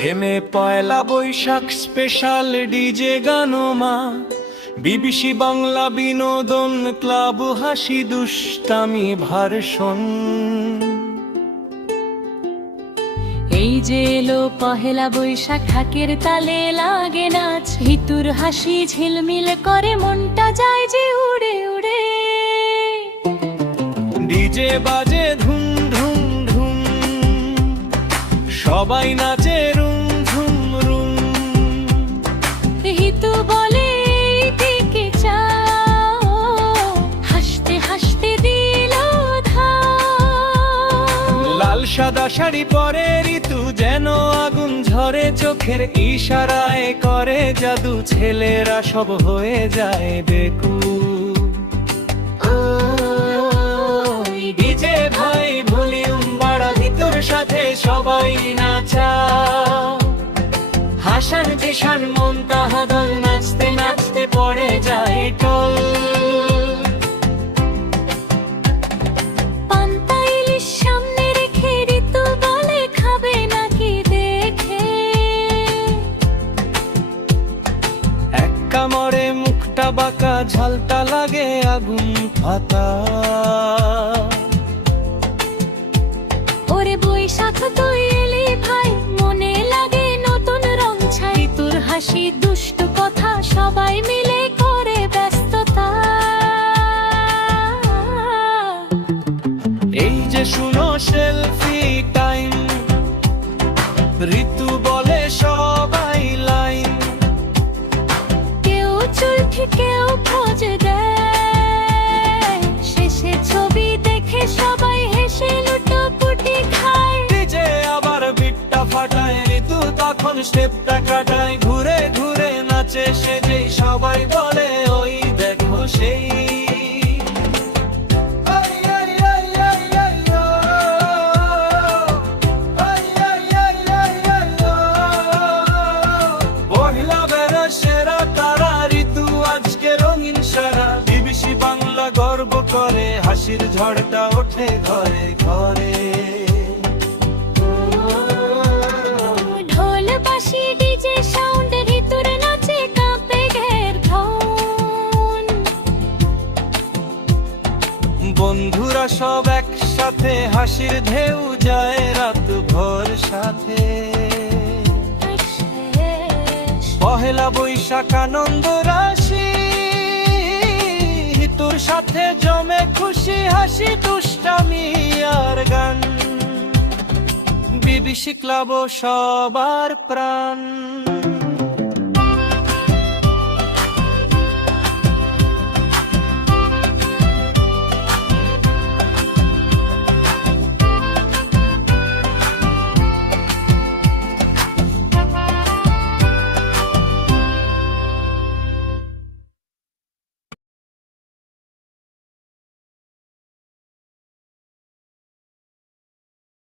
ঘেমে Poila Boishakh special DJ গানোমা, BBC Bangla বিনোদন ক্লাব হাসি দুষ্টামি ভার্সন। এই যে এলো পহেলা বৈশাখ, ঢাকের তালে লাগে নাচ, হিতুর হাসি ঝিলমিল করে মনটা যায় যে উড়ে উড়ে। ডিজে বাজে ধুম ধুম ধুম, সবাই নাচে রুম ঝুম রুম। হিতু বলে দিকে চাও, হাসতে হাসতে দিল ধাও। লাল সাদা শাড়ি পরে ঋতু যেন আগুন ঝরে, চোখের ইশারায় করে জাদু, ছেলেরা সব হয়ে যায় বেকুব। ডিজে ভাই ভলিউম বাড়া, ভিতর সাথে সবাই নাচা, হাসান জিশান মন তাহাদল, নাচতে নাচতে পড়ে যায় টোল। পান্তা ইলিশ সামনে রেখে ঋতু বলে খাবে নাকি দেখে। এক কামড়ে মুখটা বাঁকা, ঝালটা লাগে আগুন পাতা। ওরে বৈশাখ তুই এলি ভাই, মনে লাগে নতুন রং ছাই, তোর হাসি দুষ্ট কথা সবাই মিলে করে ব্যস্ততা। এই যে শুনো সেলফি টাইম, ঋতু বলে সবাই লাইন। কেউ চুল কেউ খোঁজ দেয়, শেষে ছবি দেখে সবাই হেসে লুটোপুটি খায়। ডিজে আবার বিটটা ফাটায়, ঋতু তখন স্টেপটা কাটায়, ঘুরে ঘুরে নাচে সে যেই, সবাই বলে ওই দেখো সেই। পহেলা বেলা সেরা তারা, ঋতু আজকে রঙিন সারা, বিবিসি বাংলা গর্ব করে, হাসির ঝড়টা ওঠে ঘরে ঘরে। ঢোল বাঁশি ডিজে সাউন্ড, ঋতুর নাচে কাঁপে ঘের ধন। বন্ধুরা সব একসাথে, হাসির ঢেউ যায় রাত ভোর সাথে। পহেলা বৈশাখ আনন্দ রাশি, তোর সাথে জমে খুশি হাসি দুষ্টামি আর গান। বিবিসি ক্লাব সবার প্রাণ।